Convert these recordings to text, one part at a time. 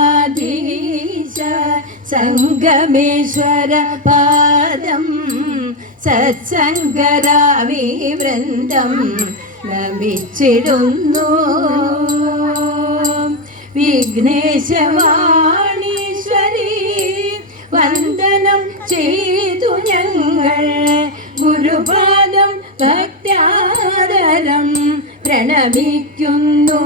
സംഗമഗ്രാമാധീശ സംഗമേശ്വര പാദം സത്സംഗരാവി വൃന്ദം നമിച്ചിടുന്നു വിഘ്നേശവാണീശ്വരി വന്ദനം ചെയ്തു. പ്രണമിക്കുന്നു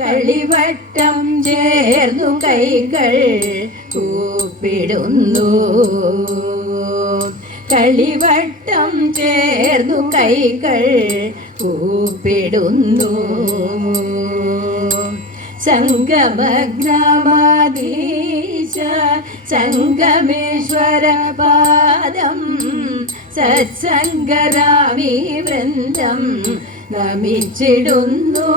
കളിവട്ടം ചേർന്നു കൈകൾ കൂപ്പിടുന്നു. കളിവട്ടം ചേർന്നു കൈകൾ കൂപ്പിടുന്നു. സംഗമഗ്രാമാധീശ സംഗമേശ്വര പാദം സത്സംഗരാമി വൃന്ദം നമിച്ചിടുന്നു.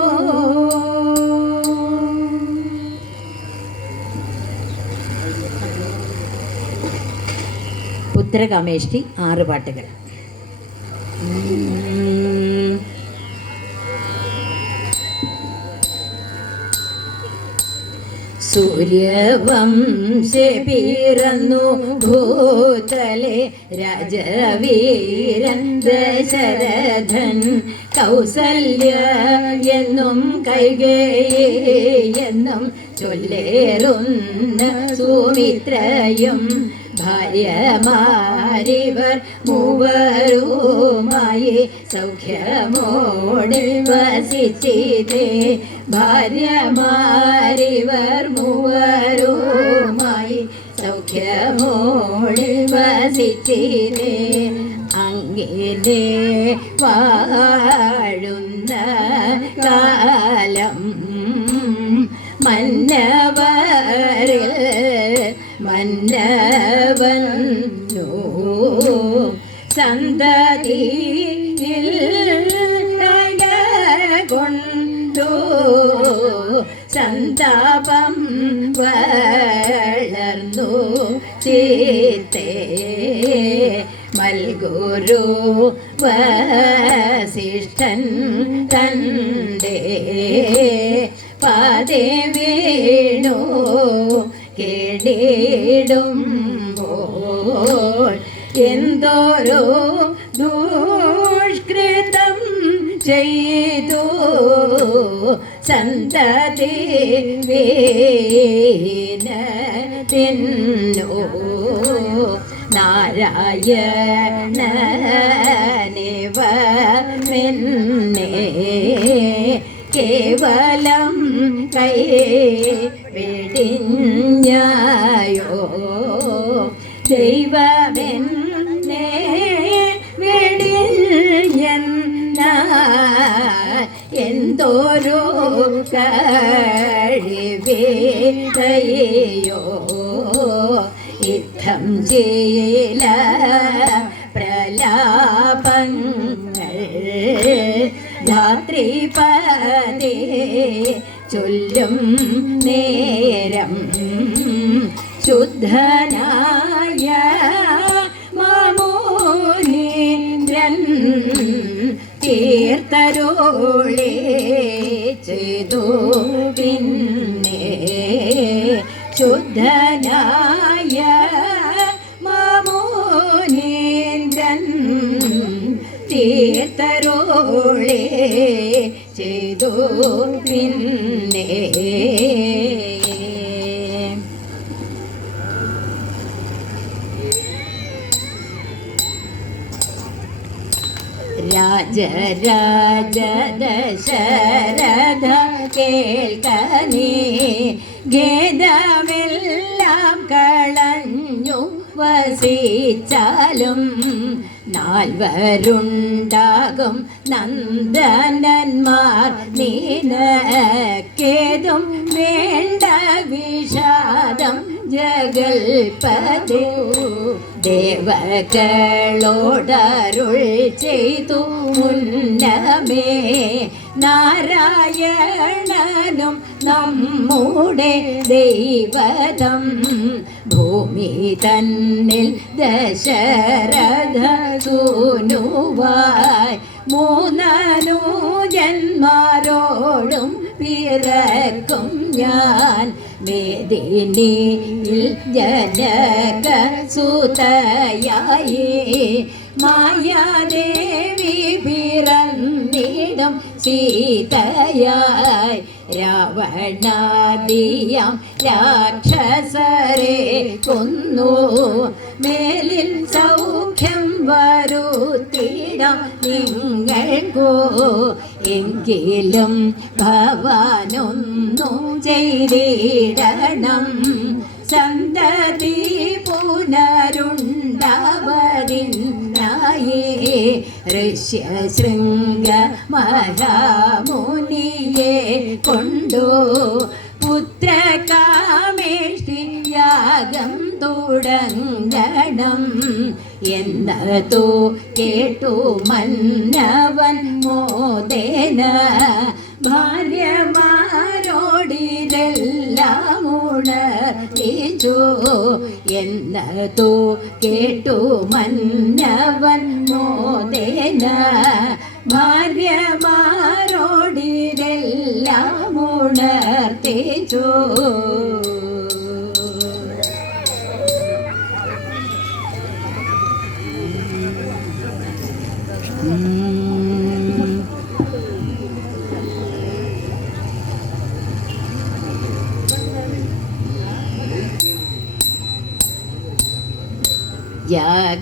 പുത്രകമേഷ്ടി ആറ് പാട്ടുകൾ. സൂര്യവംശെ പിറന്നു. ഭൂതലെ രാജവീരൻ ദശരഥൻ കൗസല്യ എന്നും കൈകേ എന്നും ചൊല്ലേറുന്ന സുമിത്രയും ഭാര്യമാരിവർ മൂവരുമായി സൗഖ്യമോടെ വസിച്ചിതേ ഭാര്യമാരിവർ മൂവരുമായി സൗഖ്യമോടെ വസിച്ചിതേ അങ്ങിലെ വാഴുന്ന കാലം മന്നവരിൽ സന്താപം വളർന്നു. ചീത്തേ മൽഗുരു വസിഷ്ഠൻ തന്റെ പാതേ വീണു. കേടിടുമ്പോൾ എന്തോരോ ദുഷ്കൃതം ചെയ്തു. സന്തതി വീണതിന്നു നാരായണനിവ മെന്നെ കേവലം കൈ വെടിഞ്ഞായോ? ദൈവമെന്നെ കഴിവേയോ യുദ്ധം ചെയ്യല പ്രലാപങ്ങൾ ധാത്രിപതേ ചൊല്ലും നേരം ശുദ്ധനായ മാമോനേന്ദ്രൻ തീർത്തരോളെ ചെയ്തു പിന്നെ ശുദ്ധനായ മാമോനീന്ദ്രൻ തീർത്തരോളെ ചെയ്തു പിന്നെ രാജരാജ ദശരഥ കേൾക്കനീ ഗേദമെല്ലാം കളഞ്ഞു വസിച്ചാലും നാൽവരുണ്ടാകും നന്ദനന്മാർ. നീനക്കേതും വേണ്ട വിഷാദം ജഗൽപദേ ദേവകളോടരുൾ ചെയ്തു മുന്നമേ നാരായണനും നമ്മുടെ ദൈവതം ഭൂമി തന്നിൽ ദശരഥ സൂനുവായി മൂന്നനുജന്മാരോടും പിറക്കും ഞാൻ വേദിനിയിൽ ജനക സുതയായി മായാദേവി പിറന്നിടം സീതയായി രാവണാദിയം രാക്ഷസരെ കൊന്നു മേലിൽ സൗഖ്യം വരുത്തിടാം നിങ്ങൾക്കോ എങ്കിലും ഭവാനൊന്നു ചെയ്തിടണം. സന്തതി പുനരുണ്ടാവതിനായി ഋഷ്യശൃംഗ മഹാമുനിയെ കൊണ്ടു പുത്രകാമേഷ്ടിയാഗം തുടങ്ങണം. എന്നതോ കേട്ടു മന്നവൻ മോദേന. ഭാര്യമാരോടിതെല്ലാം ഉണർത്തിച്ചു. എന്നതോ കേട്ടു മന്നവൻ മോദേന. ഭാര്യമാരോടിതെല്ലാം ഉണർത്തിച്ചു. ഉം.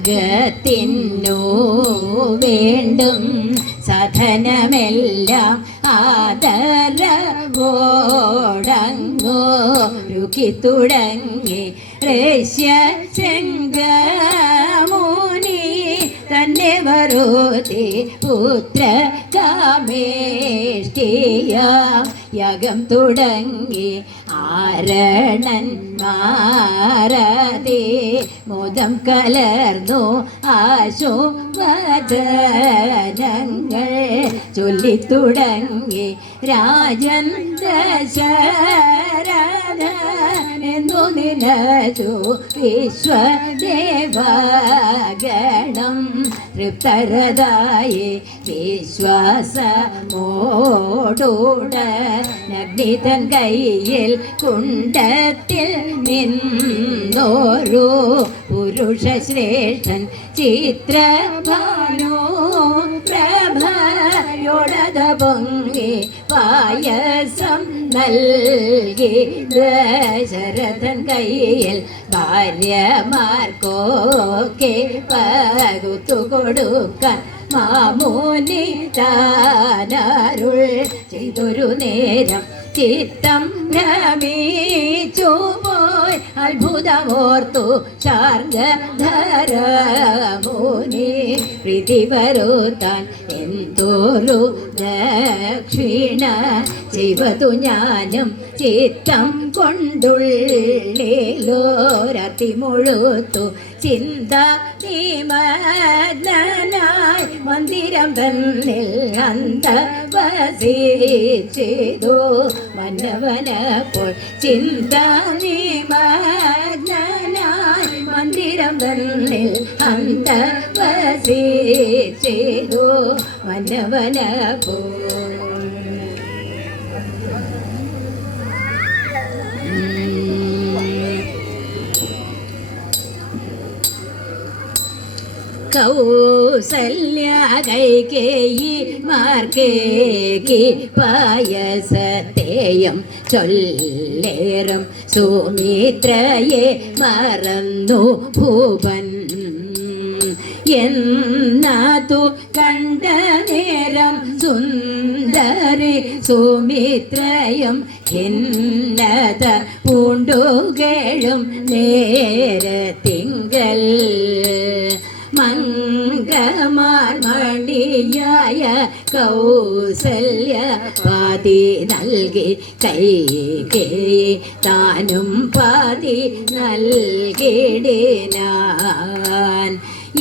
യാഗത്തിനു വേണ്ടും സധനമെല്ലാം ആദരവോടങ്ങോ രുക്കി തുടങ്ങി ശൃംഗമുനി തന്നെ വരോതി പുത്ര കാമേഷ്ടിയ യാഗം തുടങ്ങി ആരണൻ മാരതി മോദം കലർന്നു ആശുവദനങ്ങൾ ചൊല്ലിത്തുടങ്ങി രാജൻ ദശരഥ എന്നു നിലച്ചു വിശ്വദേവഗണം തൃപ്തരതായി വിശ്വാസമോടൂട നഗ്നിതൻ കയ്യിൽ കുണ്ടത്തിൽ നിന്നോരു പുരുഷ ശ്രേഷ്ഠൻ ചിത്രഭാനോ പ്രഭയോടത പൊങ്ങി പായസം നൽകി ദശരഥൻ കയ്യിൽ ഭാര്യമാർക്കോക്കെ പകുത്തു കൊടുക്കാൻ മാമൂനി താനരുൾ ചെയ്തൊരു നേരം ചിത്തം ഭ്രമിച്ചു പോയി. അത്ഭുതമോർത്തു ശാർഗധരമുനി പ്രീതി വരുത്താൻ എന്തോരു ദക്ഷിണ ചെയ്തു ഞാനും ചിത്തം കൊണ്ടുള്ളിലോരത്തി മുഴുത്തു. ചിന്ത നിമഗ്നായി മന്ദിരം തന്നിൽ അന്ത വസിച്ചിതു മന്നവനപ്പോൾ ചിന്ത നിമഗ്നായി മന്ദിരം തന്നിൽ വസിച്ചിതു മന്നവനപ്പോൾ കൗസല്യ കൈകേയി മാർക്കേകി പായസത്തേയം ചൊല്ലേറും സുമിത്രയെ മറന്നു ഭൂപൻ എന്നതു കണ്ട നേരം സുന്ദരി സുമിത്രയും എന്നത പൂണ്ടുകേഴും നേരത്തിങ്കൽ മംഗമാർ മണിയായ കൗസല്യ പാതി നൽകി കൈകേ താനും പാതി നൽകിടിനാൻ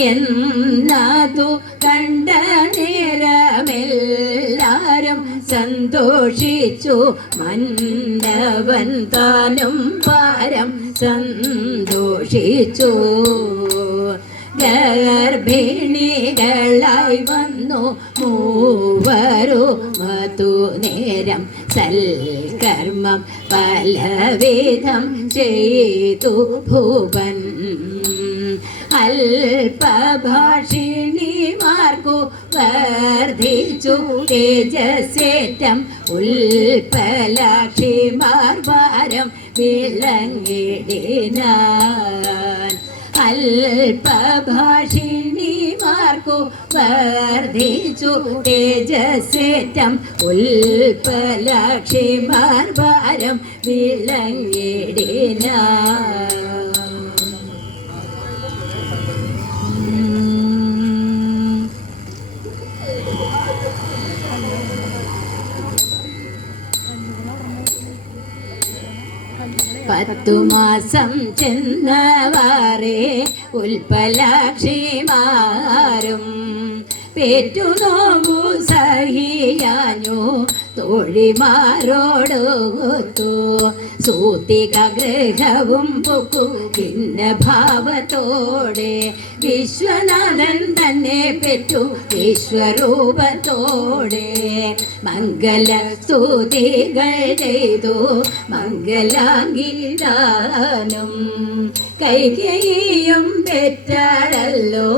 എന്നതു കണ്ട നേരമെല്ലാരും സന്തോഷിച്ചു. മന്നവൻ താനും പാരം സന്തോഷിച്ചു. ഗർഭിണികളായി വന്നു മൂവരു മതു നേരം സൽക്കർമ്മം പലവിധം ചെയ്തു ഭൂപൻ അല്പഭാഷിണിമാർക്കു വർദ്ധിച്ചു. തേജസേറ്റം ഉൽപ്പലാക്ഷിമാർ ഭാരം വിളങ്ങിടിനാൻ. അൽപഭാഷിണിമാർക്കു വർദ്ധിച്ചു. തേജസേറ്റം ഉൽപ്പലാക്ഷിമാർ ഭാരം വിളങ്ങിടിനാൻ. പത്തു മാസം ചെന്നവാറേ പേറ്റു നോമ്പു സഹിയാഞ്ഞു തോഴിമാരോടൊത്തു സൂത്തിക ഗൃഹവും പൊക്കു ഭിന്ന ഭാവത്തോടെ വിശ്വനാഥൻ തന്നെ പെറ്റു വിശ്വരൂപത്തോടെ. മംഗല സ്തുതികൾ ചെയ്തു മംഗലാംഗീതാനും കൈകയും പെറ്റാടല്ലോ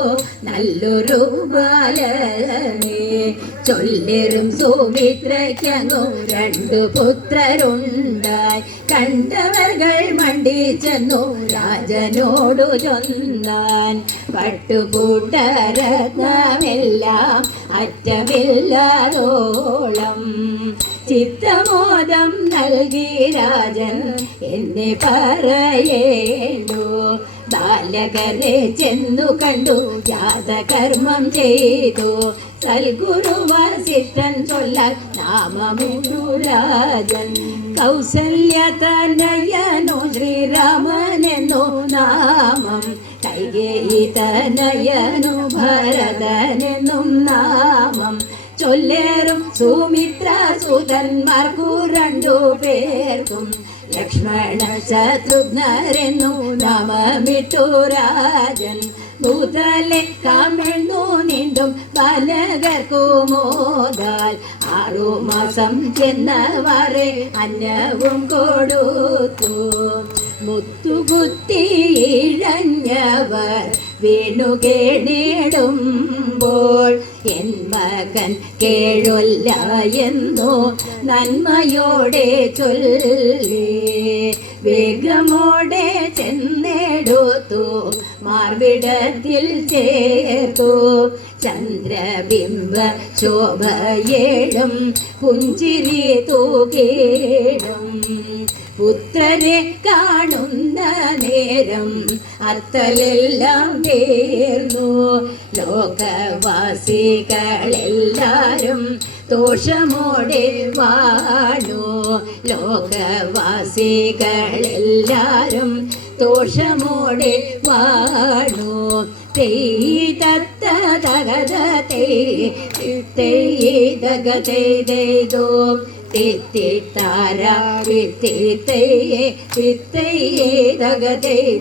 നല്ലൊരു ബാലനെ ചൊല്ലേറും സുമിത്രയ്ക്കങ്ങു രണ്ടു പുത്രരുണ്ടായി. കണ്ടവർകൾ മണ്ടി ചെന്നു രാജനോടു ചൊന്നാൻ. പട്ടുപൂട്ടരത്നമെല്ലാം അറ്റമില്ലാതോളം. ചിത്തമോദം നൽകി രാജൻ എന്നെ പറയേണ്ടു. ബാലകരെ ചെന്നു കണ്ടു യാതകർമ്മം ചെയ്തു. സൽഗുരു വസിഷ്ഠൻ ചൊല്ലാൽ നാമമിട്ടു രാജൻ കൗസല്യ തനയനോ ശ്രീരാമനെന്നു നാമം. കൈകേയി ഭരതനെന്നും നാമം. ചൊല്ലേറും സുമിത്ര സുതന്മാർക്കു രണ്ടു പേർക്കും. ലക്ഷ്മണ ശത്രുഘ്നരെന്നു നാമമിട്ടു രാജൻ. ഭൂതലെ കാമെണ്ണു നീണ്ടും ബാലകർക്കു മോദാൽ ആറു മാസം ചെന്നവരെ അന്നവും കൊടുത്തു. മുത്തുകുത്തി ഇഴഞ്ഞവർ വീണു കേണിടുമ്പോൾ എൻ മകൻ കേഴൊല്ല എന്നോ നന്മയോടെ ചൊല്ലേ. വേഗമോടെ ചെന്നെടുത്തു മാർവിടത്തിൽ ചേർത്തു. ചന്ദ്രബിംബ ശോഭയേടും പുഞ്ചിരി തൂകേടും. പുത്രരെ കാണുന്ന നേരം അർത്ഥലെല്ലാം നേർന്നു. ലോകവാസികളെല്ലാരും ദോഷമോടെ വാണു. ലോകവാസികളെല്ലാരും ദോഷമോടെ വാണു. തെയ് തത്ത തകത ചെയ്തോ തിത്തിത്താര തേ വിത്തയ്യേ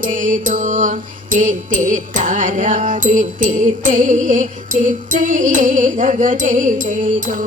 തേ തിത്തിത്താര വിത്തിത്തയ്യേ തിത്തയ്യേ തകതോ